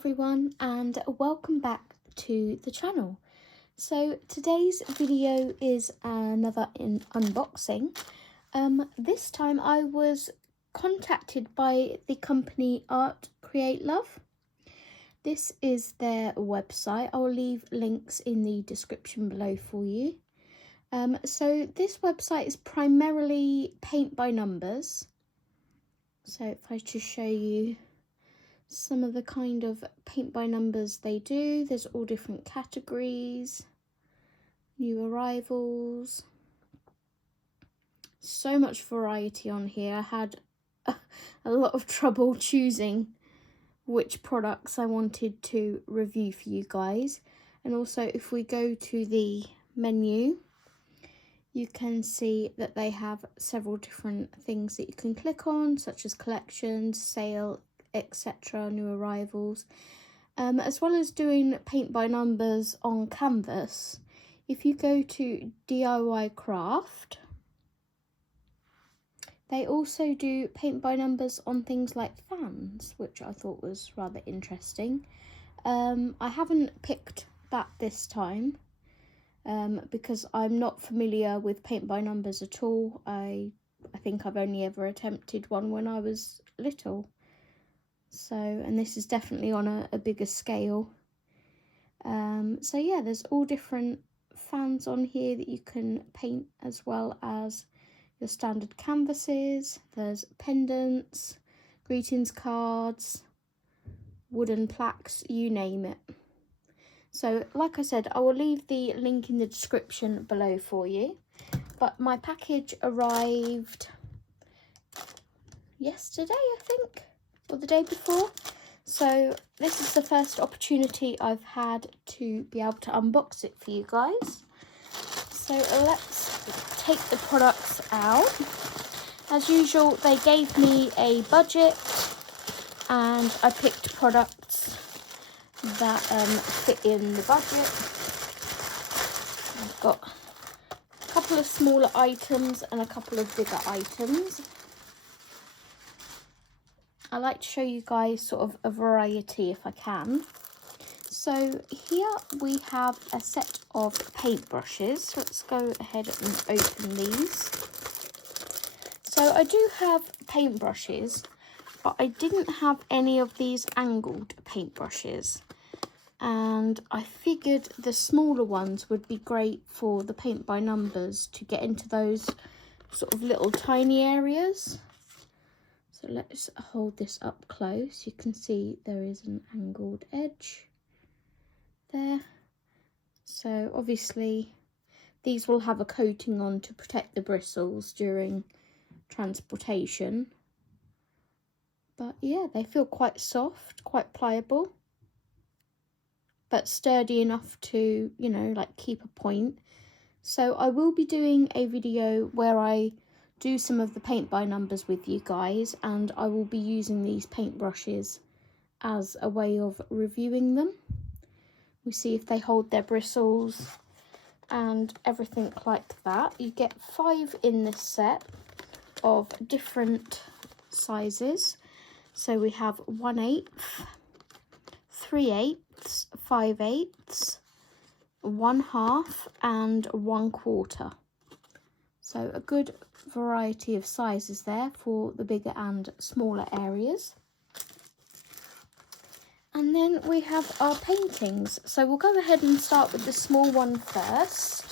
everyone, and welcome back to the channel. So today's video is another unboxing. This time I was contacted by the company ArtCreatLove. This is their website. I'll leave links in the description below for you. So this website is primarily paint by numbers. So if I just show you some of the kind of paint by numbers they do, there's all different categories, new arrivals, so much variety on here. I had a lot of trouble choosing which products I wanted to review for you guys. And also if we go to the menu, you can see that they have several different things that you can click on, such as collections, sale, etc., new arrivals, as well as doing paint by numbers on canvas. If you go to DIY craft, they also do paint by numbers on things like fans, which I thought was rather interesting. I haven't picked that this time because I'm not familiar with paint by numbers at all. I think I've only ever attempted one when I was little. So, and this is definitely on a bigger scale. So yeah, there's all different fans on here that you can paint, as well as your standard canvases. There's pendants, greetings cards, wooden plaques, you name it. So like I said, I will leave the link in the description below for you. But my package arrived yesterday, I think, or the day before. So this is the first opportunity I've had to be able to unbox it for you guys. So let's take the products out. As usual, they gave me a budget and I picked products that fit in the budget. I've got a couple of smaller items and a couple of bigger items. I like to show you guys sort of a variety if I can. So here we have a set of paintbrushes. Let's go ahead and open these. So I do have paintbrushes, but I didn't have any of these angled paintbrushes. And I figured the smaller ones would be great for the paint by numbers to get into those sort of little tiny areas. So let's hold this up close. You can see there is an angled edge there. So obviously these will have a coating on to protect the bristles during transportation. But yeah, they feel quite soft, quite pliable, but sturdy enough to, you know, like keep a point. So I will be doing a video where I do some of the paint by numbers with you guys, and I will be using these paintbrushes as a way of reviewing them. We see if they hold their bristles and everything like that. You get 5 in this set of different sizes. So we have 1/8, 3/8, 5/8, 1/2 and 1/4. So a good variety of sizes there for the bigger and smaller areas. And then we have our paintings. So we'll go ahead and start with the small one first.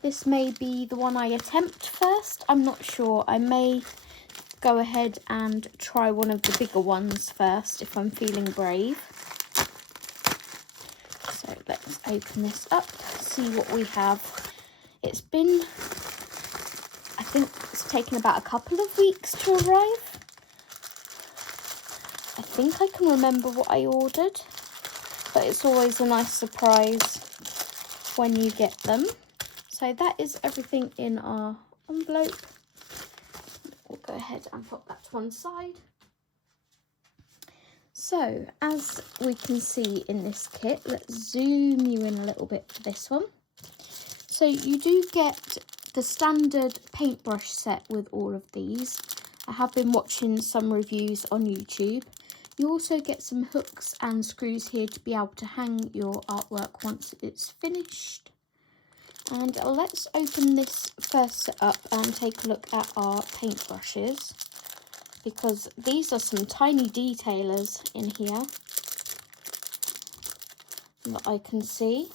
This may be the one I attempt first, I'm not sure. I may go ahead and try one of the bigger ones first if I'm feeling brave. So let's open this up, see what we have. It's been, I think it's taken about a couple of weeks to arrive. I think I can remember what I ordered, but it's always a nice surprise when you get them. So that is everything in our envelope. We'll go ahead and put that to one side. So as we can see in this kit, let's zoom you in a little bit for this one. So you do get the standard paintbrush set with all of these. I have been watching some reviews on YouTube. You also get some hooks and screws here to be able to hang your artwork once it's finished. And let's open this first up and take a look at our paintbrushes, because these are some tiny detailers in here that I can see.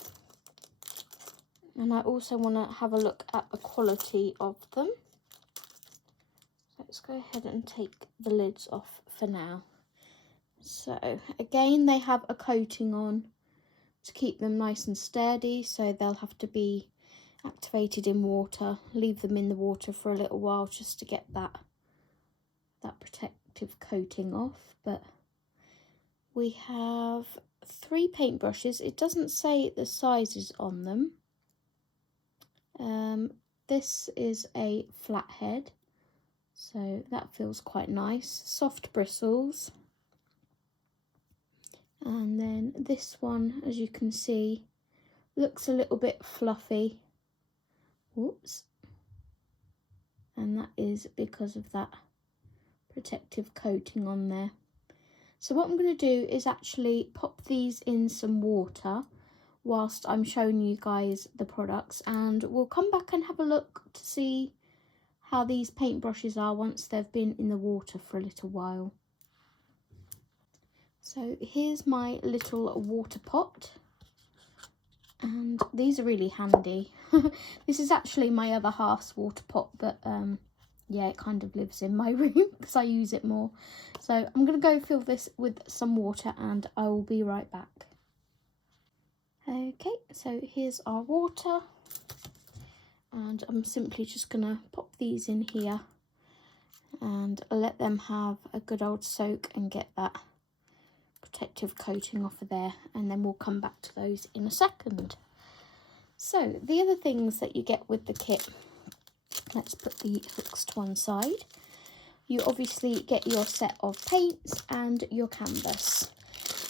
And I also want to have a look at the quality of them. Let's go ahead and take the lids off for now. So again, they have a coating on to keep them nice and sturdy, so they'll have to be activated in water. Leave them in the water for a little while just to get that protective coating off. But we have 3 paintbrushes. It doesn't say the sizes on them. This is a flathead, so that feels quite nice. Soft bristles. And then this one, as you can see, looks a little bit fluffy. Whoops. And that is because of that protective coating on there. So what I'm going to do is actually pop these in some water whilst I'm showing you guys the products, and we'll come back and have a look to see how these paintbrushes are once they've been in the water for a little while. So here's my little water pot, and these are really handy. This is actually my other half's water pot, but yeah, it kind of lives in my room because I use it more. So I'm going to go fill this with some water and I will be right back. Okay, so here's our water, and I'm simply just going to pop these in here and let them have a good old soak and get that protective coating off of there, and then we'll come back to those in a second. So the other things that you get with the kit, let's put the hooks to one side. You obviously get your set of paints and your canvas.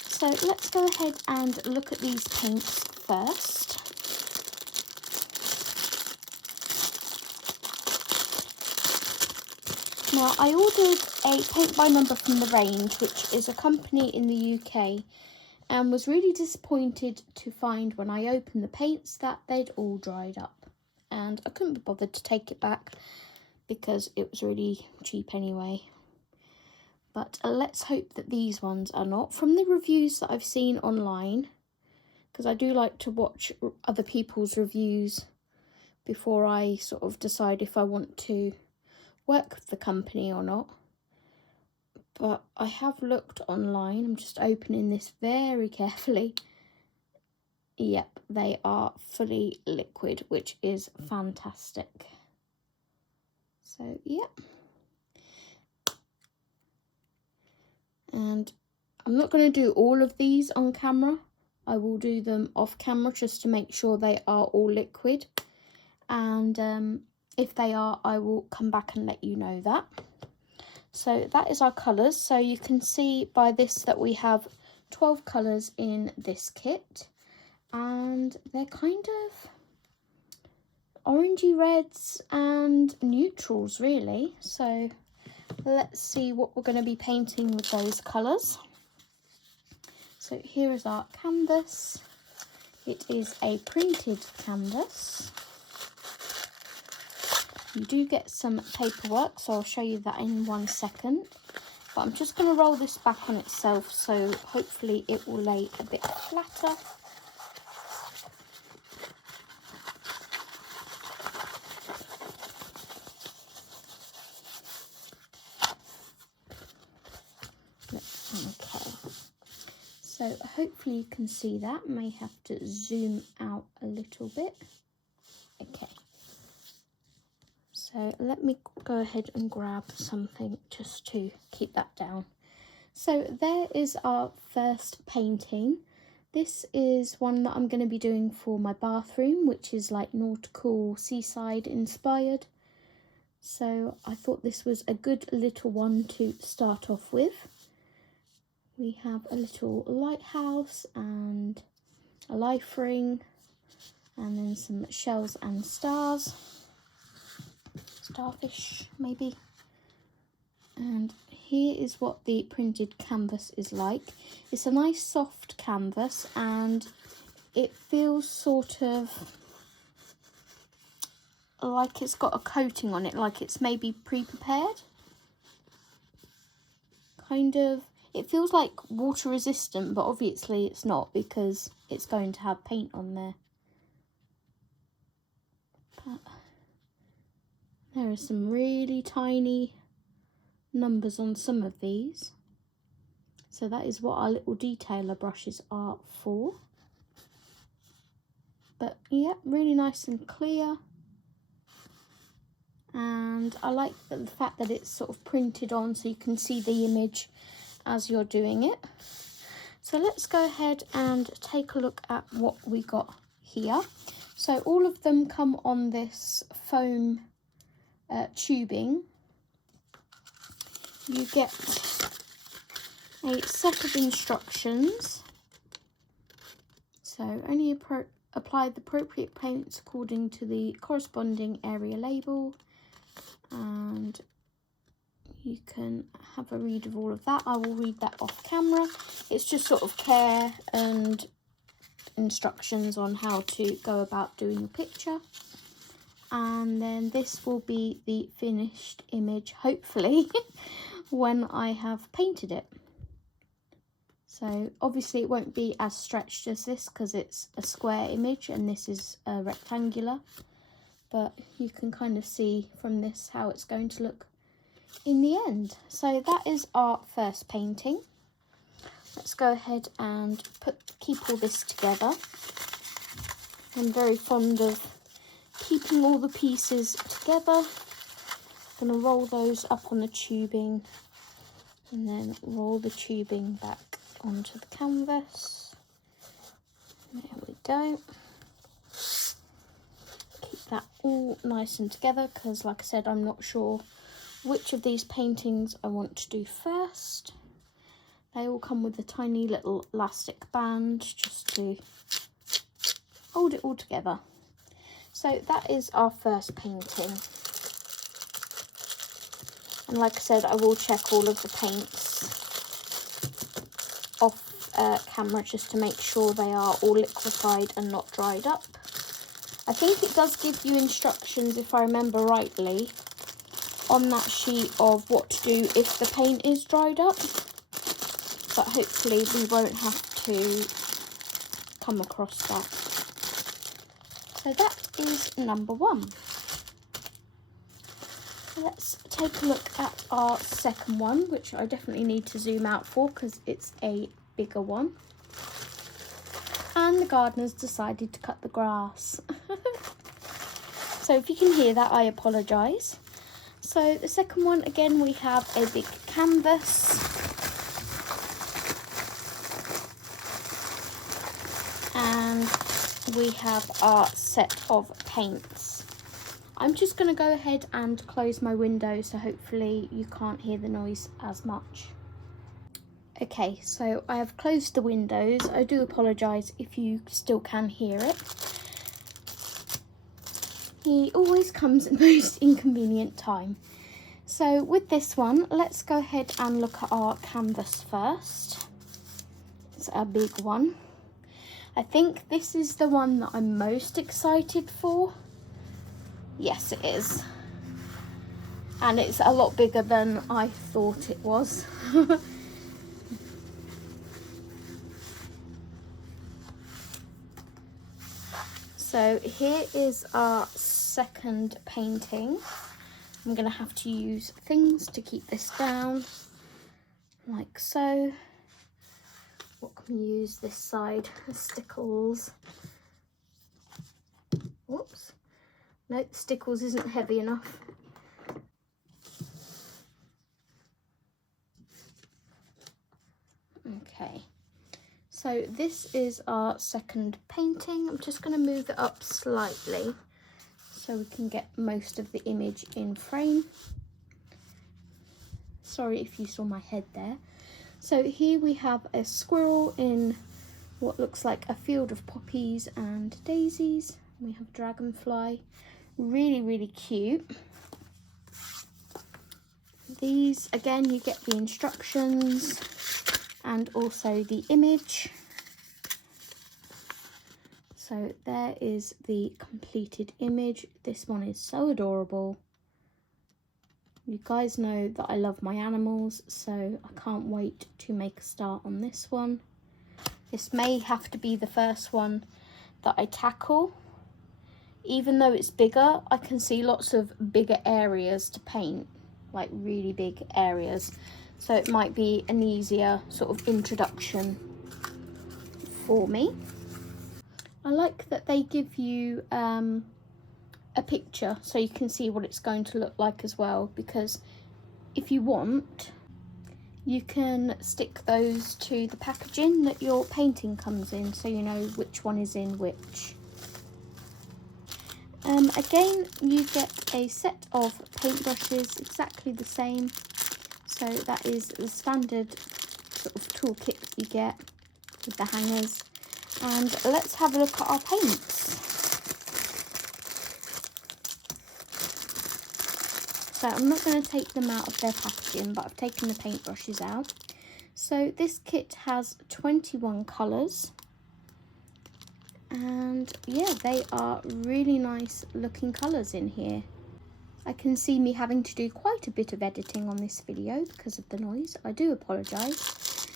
So let's go ahead and look at these paints first. Now, I ordered a paint by number from The Range, which is a company in the UK, and was really disappointed to find when I opened the paints that they'd all dried up. And I couldn't be bothered to take it back because it was really cheap anyway. But let's hope that these ones are not. From the reviews that I've seen online, because I do like to watch other people's reviews before I sort of decide if I want to work with the company or not. But I have looked online. I'm just opening this very carefully. Yep, they are fully liquid, which is fantastic. So, yep. And I'm not going to do all of these on camera. I will do them off camera just to make sure they are all liquid. And if they are, I will come back and let you know that. So that is our colours. So you can see by this that we have 12 colours in this kit. And they're kind of orangey reds and neutrals, really. So let's see what we're going to be painting with those colours. So here is our canvas. It is a printed canvas. You do get some paperwork, so I'll show you that in 1 second. But I'm just going to roll this back on itself, so hopefully it will lay a bit flatter. Okay, so hopefully you can see that. May have to zoom out a little bit. Okay, so let me go ahead and grab something just to keep that down. So there is our first painting. This is one that I'm going to be doing for my bathroom, which is like nautical seaside inspired. So I thought this was a good little one to start off with. We have a little lighthouse and a life ring, and then some shells and stars, starfish maybe. And here is what the printed canvas is like. It's a nice soft canvas and it feels sort of like it's got a coating on it, like it's maybe pre-prepared. Kind of, it feels like water resistant, but obviously it's not because it's going to have paint on there. But there are some really tiny numbers on some of these. So that is what our little detailer brushes are for. But yeah, really nice and clear. And I like the fact that it's sort of printed on so you can see the image as you're doing it. So let's go ahead and take a look at what we got here. So all of them come on this foam tubing. You get a set of instructions. So only apply the appropriate paints according to the corresponding area label, and you can have a read of all of that. I will read that off camera. It's just sort of care and instructions on how to go about doing the picture. And then this will be the finished image, hopefully, when I have painted it. So obviously it won't be as stretched as this because it's a square image and this is a rectangular. But you can kind of see from this how it's going to look in the end. So that is our first painting. Let's go ahead and keep all this together. I'm very fond of keeping all the pieces together. I'm going to roll those up on the tubing and then roll the tubing back onto the canvas. There we go. Keep that all nice and together because, like I said, I'm not sure which of these paintings I want to do first. They all come with a tiny little elastic band just to hold it all together. So that is our first painting. And like I said, I will check all of the paints off camera just to make sure they are all liquefied and not dried up. I think it does give you instructions, if I remember rightly, on that sheet of what to do if the paint is dried up. But hopefully we won't have to come across that. So that is number one. Let's take a look at our second one, which I definitely need to zoom out for because it's a bigger one. And the gardener's decided to cut the grass. So if you can hear that, I apologise. So the second one, again, we have a big canvas. And we have our set of paints. I'm just going to go ahead and close my window so hopefully you can't hear the noise as much. Okay, so I have closed the windows. I do apologise if you still can hear it. He always comes at the most inconvenient time. So with this one, let's go ahead and look at our canvas first. It's a big one. I think this is the one that I'm most excited for. Yes, it is. And it's a lot bigger than I thought it was. So here is our second painting. I'm going to have to use things to keep this down, like so. What can we use this side? Stickles. Whoops. No, the stickles isn't heavy enough. Okay. So this is our second painting. I'm just going to move it up slightly so we can get most of the image in frame. Sorry if you saw my head there. So here we have a squirrel in what looks like a field of poppies and daisies. We have a dragonfly. Really, really cute. these, again, you get the instructions and also the image. So there is the completed image. This one is so adorable. You guys know that I love my animals, so I can't wait to make a start on this one. This may have to be the first one that I tackle. Even though it's bigger, I can see lots of bigger areas to paint, like really big areas. So it might be an easier sort of introduction for me. I like that they give you a picture so you can see what it's going to look like as well, because if you want, you can stick those to the packaging that your painting comes in, so you know which one is in which. Again, you get a set of paintbrushes, exactly the same. So that is the standard sort of toolkit that you get with the hangers. And let's have a look at our paints. So I'm not going to take them out of their packaging, but I've taken the paintbrushes out. So this kit has 21 colours. And yeah, they are really nice looking colours in here. I can see me having to do quite a bit of editing on this video because of the noise. I do apologise.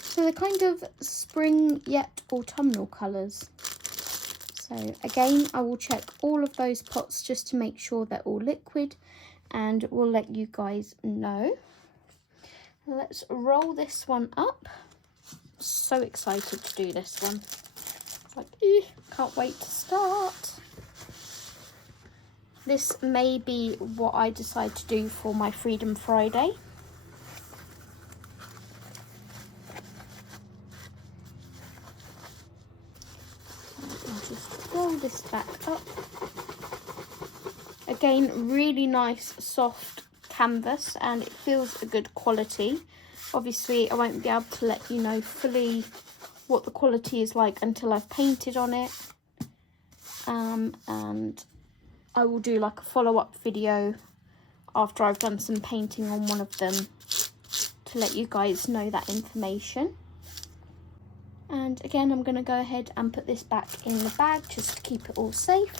So they're kind of spring yet autumnal colours. So again, I will check all of those pots just to make sure they're all liquid, and we'll let you guys know. Let's roll this one up. So excited to do this one. Like, can't wait to start. This may be what I decide to do for my Freedom Friday. I'll just roll this back up. Again, really nice soft canvas, and it feels a good quality. Obviously, I won't be able to let you know fully what the quality is like until I've painted on it, and I will do like a follow-up video after I've done some painting on one of them to let you guys know that information. And again, I'm going to go ahead and put this back in the bag just to keep it all safe.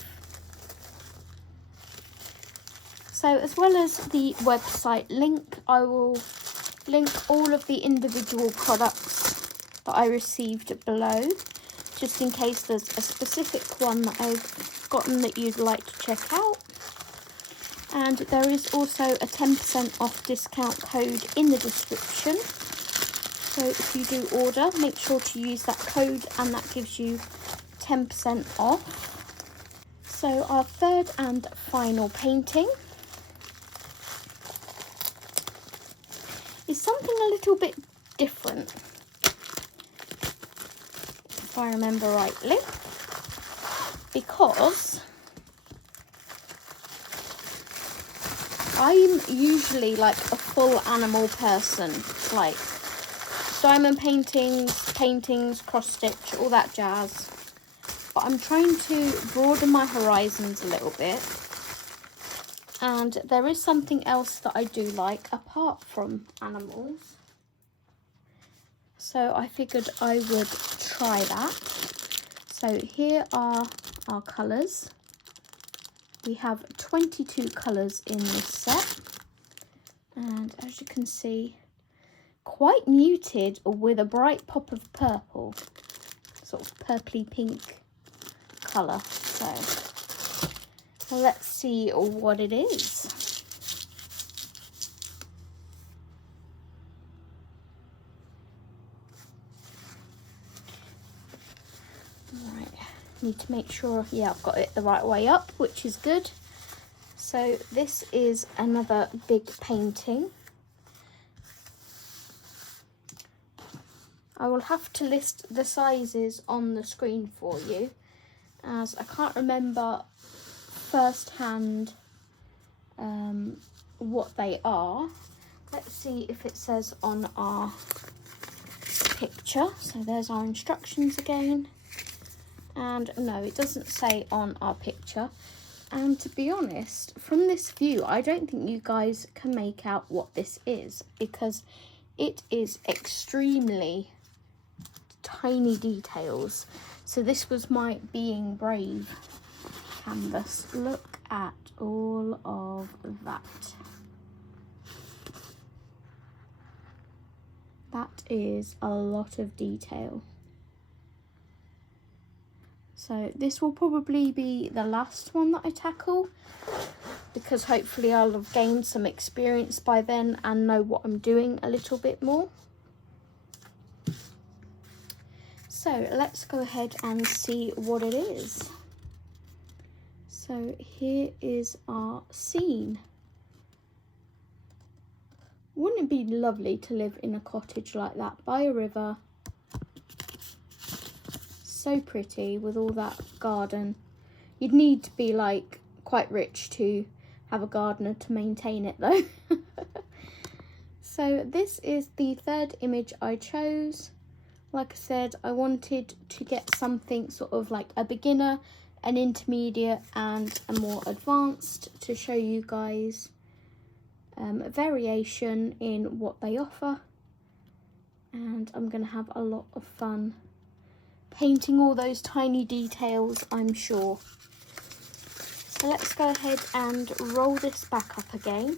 So as well as the website link, I will link all of the individual products that I received below, just in case there's a specific one that I've gotten that you'd like to check out. And there is also a 10% off discount code in the description. So if you do order, make sure to use that code, and that gives you 10% off. So our third and final painting is something a little bit different, if I remember rightly, because I'm usually like a full animal person, like diamond paintings, cross stitch, all that jazz. But I'm trying to broaden my horizons a little bit, and there is something else that I do like apart from animals. So I figured I would try that. So here are our colours. We have 22 colours in this set. And as you can see, quite muted with a bright pop of purple. Sort of purpley pink colour. So let's see what it is. Right, need to make sure, yeah, I've got it the right way up, which is good. So this is another big painting. I will have to list the sizes on the screen for you, as I can't remember firsthand what they are. Let's see if it says on our picture. So there's our instructions again. And no, it doesn't say on our picture. And to be honest, from this view, I don't think you guys can make out what this is, because it is extremely tiny details. So this was my Being Brave canvas. Look at all of that. That is a lot of detail. So this will probably be the last one that I tackle, because hopefully I'll have gained some experience by then and know what I'm doing a little bit more. So let's go ahead and see what it is. So here is our scene. Wouldn't it be lovely to live in a cottage like that by a river? So pretty with all that garden. You'd need to be like quite rich to have a gardener to maintain it though. So this is the third image I chose. Like I said, I wanted to get something sort of like a beginner, an intermediate and a more advanced to show you guys variation in what they offer. And I'm going to have a lot of fun painting all those tiny details, I'm sure. So let's go ahead and roll this back up again.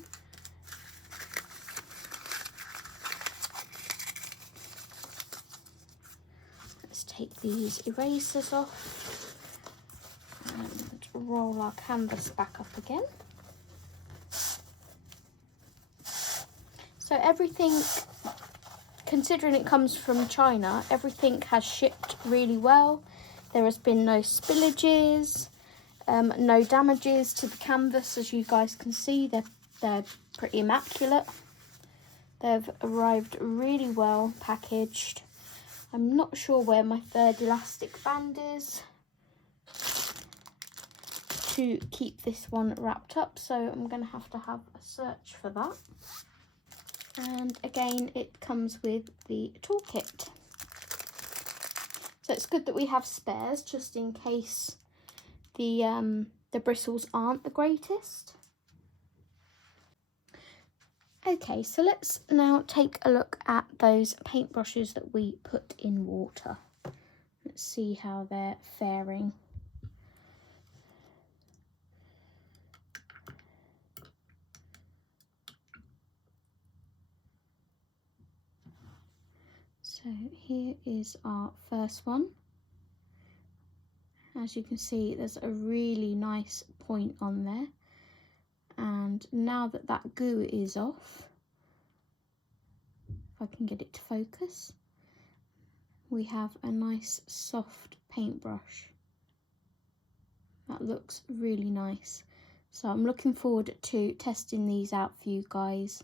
Let's take these erasers off and roll our canvas back up again. So everything, considering it comes from China, everything has shipped really well. There has been no spillages, no damages to the canvas. As you guys can see, they're pretty immaculate. They've arrived really well packaged. I'm not sure where my third elastic band is to keep this one wrapped up, so I'm going to have a search for that. And again, it comes with the toolkit. So it's good that we have spares just in case the bristles aren't the greatest. Okay, so let's now take a look at those paintbrushes that we put in water. Let's see how they're faring. So here is our first one. As you can see, there's a really nice point on there. And now that that goo is off, if I can get it to focus, we have a nice soft paintbrush. That looks really nice. So I'm looking forward to testing these out for you guys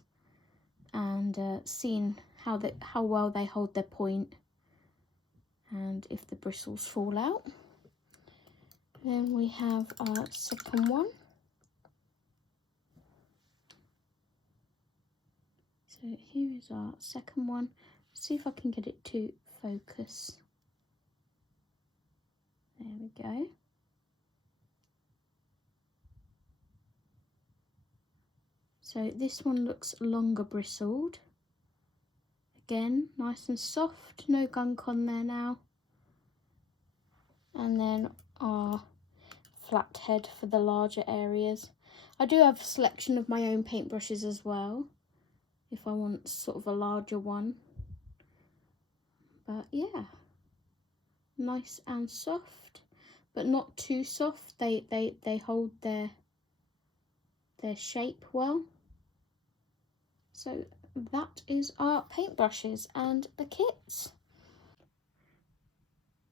and seeing how well they hold their point and if the bristles fall out. Then we have our second one. So here is our second one. Let's see if I can get it to focus. There we go. So this one looks longer bristled. Again, nice and soft, no gunk on there now. And then our flat head for the larger areas. I do have a selection of my own paintbrushes as well, if I want sort of a larger one. But yeah, nice and soft, but not too soft. They hold their shape well. So that is our paintbrushes and the kits.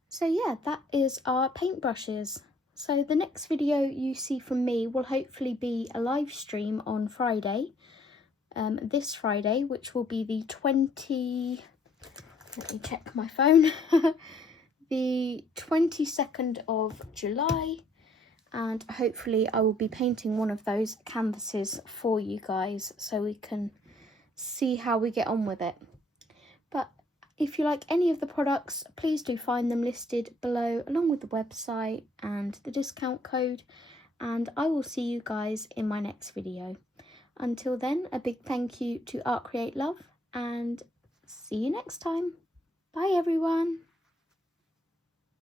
So yeah, that is our paintbrushes. So the next video you see from me will hopefully be a live stream on Friday, this Friday, which will be the let me check my phone, the 22nd of July, and hopefully I will be painting one of those canvases for you guys so we can see how we get on with it. But if you like any of the products, please do find them listed below along with the website and the discount code, and I will see you guys in my next video. Until then, a big thank you to ArtCreatLove, and see you next time. Bye everyone.